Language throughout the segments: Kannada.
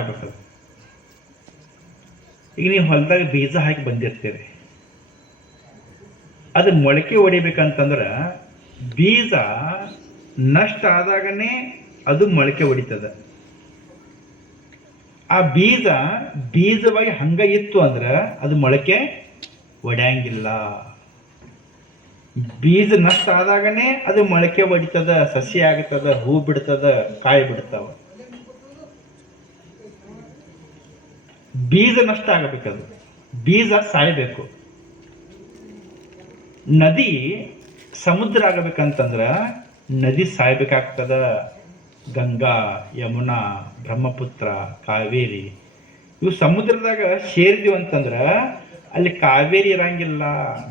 ಆಗ್ಬೇಕದು. ಈಗ ನೀವು ಹೊಲದಾಗ ಬೀಜ ಹಾಕಿ ಬಂದಿರ್ತೀರಿ, ಅದು ಮೊಳಕೆ ಹೊಡಿಬೇಕಂತಂದ್ರೆ ಬೀಜ ನಷ್ಟ ಆದಾಗನೇ ಅದು ಮೊಳಕೆ ಹೊಡಿತದ. ಆ ಬೀಜವಾಗಿ ಹಂಗ ಇತ್ತು ಅಂದ್ರೆ ಅದು ಮೊಳಕೆ ಒಡ್ಯಾಂಗಿಲ್ಲ. ಬೀಜ ನಷ್ಟ ಆದಾಗನೇ ಅದು ಮೊಳಕೆ ಹೊಡಿತದ, ಸಸಿ ಆಗ್ತದ, ಹೂ ಬಿಡ್ತದ, ಕಾಯಿ ಬಿಡ್ತಾವ. ಬೀಜ ನಷ್ಟ ಆಗಬೇಕದು, ಬೀಜ ಸಾಯಬೇಕು. ನದಿ ಸಮುದ್ರ ಆಗಬೇಕಂತಂದ್ರ ನದಿ ಸಾಯ್ಬೇಕಾಗ್ತದ. ಗಂಗಾ, ಯಮುನಾ, ಬ್ರಹ್ಮಪುತ್ರ, ಕಾವೇರಿ ಇವು ಸಮುದ್ರದಾಗ ಸೇರಿದ್ವಿ ಅಂತಂದ್ರ ಅಲ್ಲಿ ಕಾವೇರಿ ಇರಂಗಿಲ್ಲ,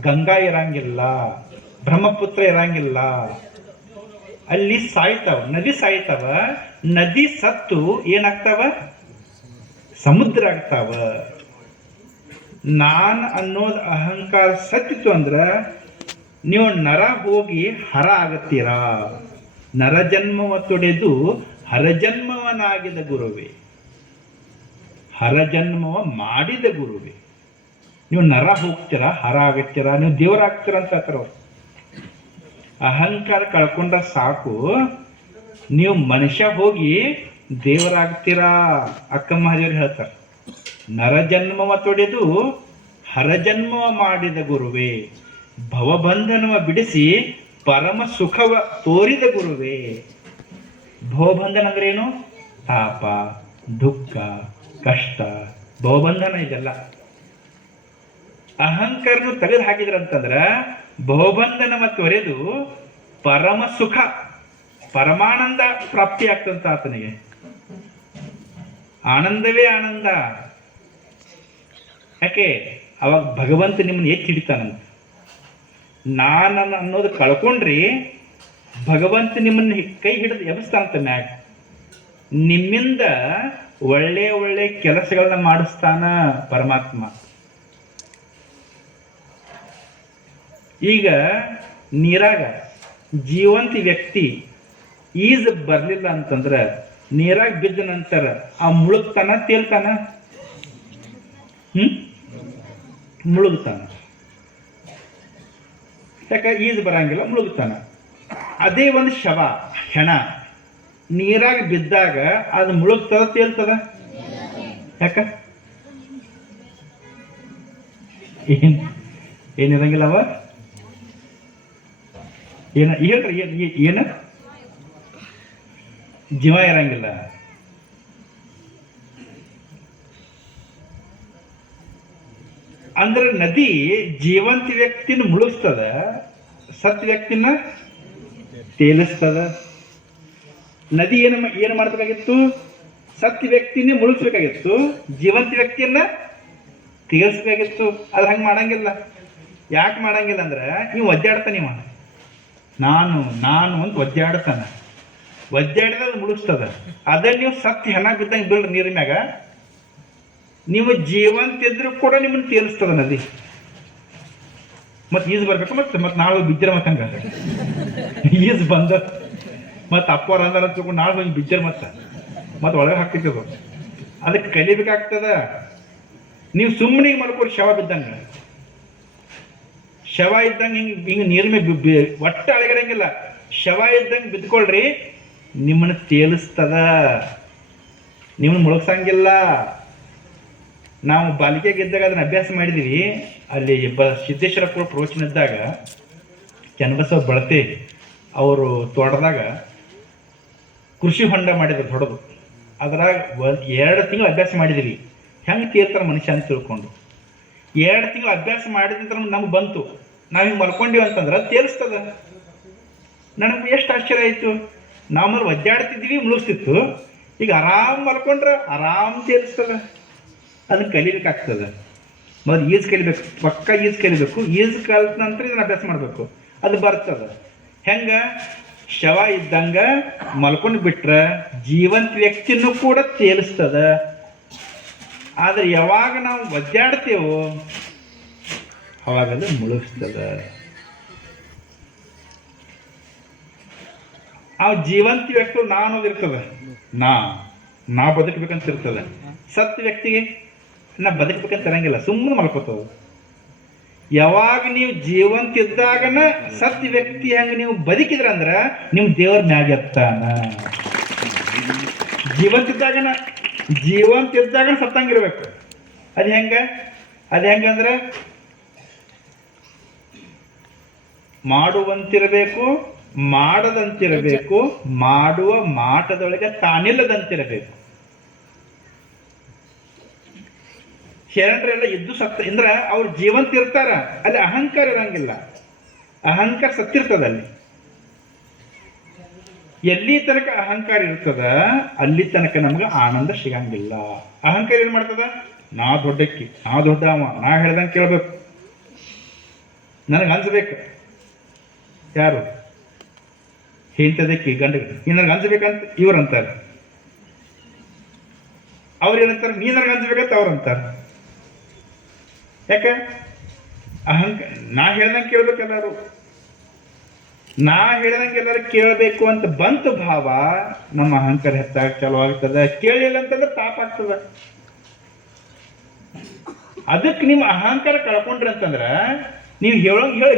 ಗಂಗಾ ಇರಂಗಿಲ್ಲ, ಬ್ರಹ್ಮಪುತ್ರ ಇರಂಗಿಲ್ಲ. ಅಲ್ಲಿ ಸಾಯ್ತಾವ, ನದಿ ಸಾಯ್ತಾವ. ನದಿ ಸತ್ತು ಏನಾಗ್ತಾವ? ಸಮುದ್ರ ಆಗ್ತಾವ. ನಾನ್ ಅನ್ನೋದು ಅಹಂಕಾರ ಸತ್ತಿತ್ತು ಅಂದ್ರ ನೀವು ನರ ಹೋಗಿ ಹರ ಆಗತ್ತೀರಾ. ನರಜನ್ಮವ ತೊಡೆದು ಹರಜನ್ಮವನಾಗಿದ ಗುರುವೇ, ಹರಜನ್ಮವ ಮಾಡಿದ ಗುರುವೇ. ನೀವು ನರ ಹೋಗ್ತೀರಾ, ಹರ ಆಗತ್ತೀರಾ, ನೀವು ದೇವರಾಗ್ತೀರ ಅಂತ ಹೇಳ್ತಾರ. ಅಹಂಕಾರ ಕಳ್ಕೊಂಡ್ರ ಸಾಕು, ನೀವು ಮನುಷ್ಯ ಹೋಗಿ ದೇವರಾಗ್ತೀರಾ. ಅಕ್ಕ ಮಹಾದೇವರು ಹೇಳ್ತಾರೆ, ನರಜನ್ಮವ ತೊಡೆದು ಹರಜನ್ಮವ ಮಾಡಿದ ಗುರುವೇ, ಭವಬಂಧನವ ಬಿಡಿಸಿ ಪರಮ ಸುಖವ ತೋರಿದ ಗುರುವೇ. ಭವಬಂಧನ ಅಂದ್ರೆ ಏನು? ತಾಪ, ದುಃಖ, ಕಷ್ಟ, ಭವಬಂಧನ ಇದೆಲ್ಲ. ಅಹಂಕಾರನು ತೆಗೆದು ಹಾಕಿದ್ರಂತಂದ್ರ ಭವಬಂಧನವ ತೊರೆದು ಪರಮ ಸುಖ, ಪರಮಾನಂದ ಪ್ರಾಪ್ತಿ ಆಗ್ತಂತ ಆತನಿಗೆ. ಆನಂದವೇ ಆನಂದ. ಯಾಕೆ? ಅವಾಗ ಭಗವಂತ ನಿಮ್ಮನ್ನು ಎತ್ತಿ ಹಿಡಿತಾನಂತ. ನಾನು ಅನ್ನೋದು ಕಳ್ಕೊಂಡ್ರಿ ಭಗವಂತ ನಿಮ್ಮನ್ನು ಕೈ ಹಿಡಿದು ಎಬ್ಬಿಸ್ತಾನಂತ ಮ್ಯಾಗ. ನಿಮ್ಮಿಂದ ಒಳ್ಳೆ ಒಳ್ಳೆ ಕೆಲಸಗಳನ್ನ ಮಾಡಿಸ್ತಾನ ಪರಮಾತ್ಮ. ಈಗ ನೀರಾಗ ಜೀವಂತ ವ್ಯಕ್ತಿ ಈಜ್ ಬರ್ಲಿಲ್ಲ ಅಂತಂದ್ರ ನೀರಾಗ ಬಿದ್ದ ನಂತರ ಆ ಮುಳುಗ್ತಾನ, ತೇಲ್ತಾನ? ಮುಳುಗ್ತಾನ. ಯಾಕ? ಈಜ್ ಬರಂಗಿಲ್ಲ, ಮುಳುಗ್ತಾನ. ಅದೇ ಒಂದು ಶವ, ಹೆಣ ನೀರಾಗ ಬಿದ್ದಾಗ ಅದು ಮುಳುಗ್ತದ, ತೇಲ್ತದ? ಯಾಕ? ಏನಿರಂಗಿಲ್ಲವ? ಹೇಳ್ರಿ, ಏನ ಜೀವ ಇರಂಗಿಲ್ಲ. ಅಂದ್ರೆ ನದಿ ಜೀವಂತ ವ್ಯಕ್ತಿನ ಮುಳುಗಿಸ್ತದ, ಸತ್ ವ್ಯಕ್ತಿನ ತೇಲಿಸ್ತದ. ನದಿ ಏನು ಮಾಡ್ಬೇಕಾಗಿತ್ತು? ಸತ್ ವ್ಯಕ್ತಿನೇ ಮುಳುಗಿಸ್ಬೇಕಾಗಿತ್ತು, ಜೀವಂತ ವ್ಯಕ್ತಿಯನ್ನ ತೇಲಿಸ್ಬೇಕಾಗಿತ್ತು. ಅದು ಹಂಗೆ ಮಾಡಂಗಿಲ್ಲ. ಯಾಕೆ ಮಾಡಂಗಿಲ್ಲ ಅಂದ್ರೆ ನೀವು ಒದ್ದಾಡ್ತಾನೆ, ನಾನು ನಾನು ಅಂತ ಒದ್ದಾಡ್ತಾನ. ಒದ್ದಾಡಿದ ಅದು ಮುಳುಗಿಸ್ತದ. ಅದಲ್ಲಿ ನೀವು ಸತ್ ಹೆಣ ಬಿದ್ದಂಗೆ ಬೀಳ್ರಿ ನೀರಿನ ಮ್ಯಾಗ, ನೀವು ಜೀವಂತ ಇದ್ರೂ ಕೂಡ ನಿಮ್ಮನ್ನು ತೇಲಿಸ್ತದ ನದಿ. ಮತ್ತೆ ಈಜ್ ಬರ್ಬೇಕು, ಮತ್ತೆ ನಾಳೆ ಬಿದ್ದಿರ ಮತ್ತೆ ಹಂಗ ಈಜ್ ಬಂದ ಮತ್ತೆ ಅಪ್ಪವ್ರ ಅಂದಾರ ತಗೊಂಡು ನಾಳೆ ಹೋಗಿ ಬಿದ್ದಿರ ಮತ್ತೆ ಒಳಗೆ ಹಾಕ್ತಿದ್ದದು. ಅದಕ್ಕೆ ಕಲಿಬೇಕಾಗ್ತದ. ನೀವು ಸುಮ್ಮನೆ ಮಾಡ್ಕೊಡಿ, ಶವ ಬಿದ್ದಂಗೆ. ಶವ ಇದ್ದಂಗೆ ಹಿಂಗೆ ನೀರ್ ಮೇಲೆ ಒಟ್ಟ ಅಳಗಡಂಗಿಲ್ಲ. ಶವ ಇದ್ದಂಗೆ ಬಿದ್ಕೊಳ್ರಿ, ನಿಮ್ಮನ್ನು ತೇಲಿಸ್ತದ, ನಿಮ್ಮನ್ನು ಮುಳುಗ್ಸಂಗಿಲ್ಲ. ನಾವು ಬಾಲಿಕೆಗಿದ್ದಾಗ ಅದನ್ನ ಅಭ್ಯಾಸ ಮಾಡಿದೀವಿ. ಅಲ್ಲಿ ಸಿದ್ದೇಶ್ವರ ಪ್ರವಚನ ಇದ್ದಾಗ ಚನ್ನಬಸವ ಬಳತೆ ಅವರು ತೋಟದಾಗ ಕೃಷಿ ಹೊಂಡ ಮಾಡಿದ್ರು ದೊಡ್ಡದು. ಅದ್ರಾಗ 2 ತಿಂಗಳು ಅಭ್ಯಾಸ ಮಾಡಿದೀವಿ, ಹೆಂಗೆ ತೀರ್ತಾರೆ ಮನುಷ್ಯ ಅಂತ ತಿಳ್ಕೊಂಡು. 2 ತಿಂಗಳು ಅಭ್ಯಾಸ ಮಾಡಿದ ನಮ್ಗೆ ಬಂತು. ನಾವು ಹಿಂಗೆ ಮಲ್ಕೊಂಡಿವಿ ಅಂತಂದ್ರೆ ತೇಲಿಸ್ತದ. ನನಗೆ ಎಷ್ಟು ಆಶ್ಚರ್ಯ ಆಯಿತು. ನಾವು ಒದ್ದಾಡ್ತಿದ್ವಿ, ಮುಳುಗಿಸ್ತಿತ್ತು. ಈಗ ಆರಾಮ್ ಮಲ್ಕೊಂಡ್ರೆ ಆರಾಮ್ ತೇಲಿಸ್ತದ. ಅದನ್ನ ಕಲಿಬೇಕಾಗ್ತದೆ. ಮೊದಲು ಈಜು ಕಲಿಬೇಕು, ಪಕ್ಕ ಈಜು ಕಲಿಬೇಕು. ಈಜು ಕಲಿತ ನಂತರ ಇದನ್ನ ಅಭ್ಯಾಸ ಮಾಡಬೇಕು, ಅದು ಬರ್ತದೆ. ಹೆಂಗ? ಶವ ಇದ್ದಂಗ ಮಲ್ಕೊಂಡು ಬಿಟ್ರೆ ಜೀವಂತ ವ್ಯಕ್ತಿನೂ ಕೂಡ ತೇಲಿಸ್ತದ. ಆದ್ರೆ ಯಾವಾಗ ನಾವು ಒದ್ದಾಡ್ತೇವೋ ಅವಾಗದು ಮುಳುಗಿಸ್ತದ. ಆ ಜೀವಂತ ವ್ಯಕ್ತಿ ನಾನು ಇರ್ತದೆ. ನಾ ನಾವು ಬದುಕಬೇಕಂತ ಇರ್ತದೆ. ಸತ್ ವ್ಯಕ್ತಿಗೆ ನಾ ಬದುಕಬೇಕಂತ ಇರಂಗಿಲ್ಲ, ಸುಮ್ಮನೆ ಮಲ್ಕೋತವ. ಯಾವಾಗ ನೀವು ಜೀವಂತ ಇದ್ದಾಗನ ಸತ್ ವ್ಯಕ್ತಿ ಹಂಗೆ ನೀವು ಬದುಕಿದ್ರ ಅಂದ್ರ ನೀವು ದೇವ್ರ ಮ್ಯಾಗ ಎತ್ತಾನ. ಜೀವಂತ ಇದ್ದಾಗನ ಸತ್ತಂಗಿರ್ಬೇಕು. ಅದು ಹೆಂಗಂದ್ರೆ ಮಾಡುವಂತಿರಬೇಕು, ಮಾಡದಂತಿರಬೇಕು, ಮಾಡುವ ಮಾಟದೊಳಗೆ ತಾನಿಲ್ಲದಂತಿರಬೇಕು. ಶರಣರೆಲ್ಲ ಇದ್ದು ಸತ್ತ ಅಂದ್ರೆ ಅವ್ರು ಜೀವಂತ ಇರ್ತಾರ, ಅಲ್ಲಿ ಅಹಂಕಾರ ಇರಂಗಿಲ್ಲ. ಅಹಂಕಾರ ಸತ್ತಿರ್ತದ. ಅಲ್ಲಿ ಎಲ್ಲಿ ತನಕ ಅಹಂಕಾರ ಇರ್ತದ ಅಲ್ಲಿ ತನಕ ನಮ್ಗೆ ಆನಂದ ಸಿಗಂಗಿಲ್ಲ. ಅಹಂಕಾರ ಏನ್ ಮಾಡ್ತದ? ನಾ ದೊಡ್ಡಕ್ಕಿ, ನಾ ದೊಡ್ಡವ, ನಾ ಹೇಳ್ದಂಗೆ ಕೇಳ್ಬೇಕು, ನನಗೆ ಅನ್ಸ್ಬೇಕು. ಯಾರು ಇಂಥದಕ್ಕೆ ಗಂಡ ನನಗೆ ಅನ್ಸ್ಬೇಕಂತ ಇವ್ರು ಅಂತಾರೆ. ಅವ್ರು ಏನಂತಾರೆ? ನೀ ನನಗೆ ಅನ್ಸ್ಬೇಕಂತ ಅವ್ರು ಅಂತಾರೆ. ಯಾಕೆ? ಅಹಂಕಾರ. ನಾ ಹೇಳ್ದಂಗೆ ಕೇಳ್ಬೇಕು ಎಲ್ಲರೂ, ನಾ ಹೇಳ್ದಂಗೆ ಎಲ್ಲರೂ ಕೇಳಬೇಕು ಅಂತ ಬಂತು ಭಾವ, ನಮ್ಮ ಅಹಂಕಾರ ಹೆಚ್ಚಾಗಿ ಚಾಲು ಆಗ್ತದೆ. ಕೇಳಿಲ್ಲ ಅಂತಂದ್ರೆ ತಾಪ ಆಗ್ತದ. ಅದಕ್ಕೆ ನಿಮ್ಮ ಅಹಂಕಾರ ಕಳ್ಕೊಂಡ್ರಿ ಅಂತಂದ್ರೆ ನೀವು ಹೇಳೋಂಗೆ ಹೇಳಿ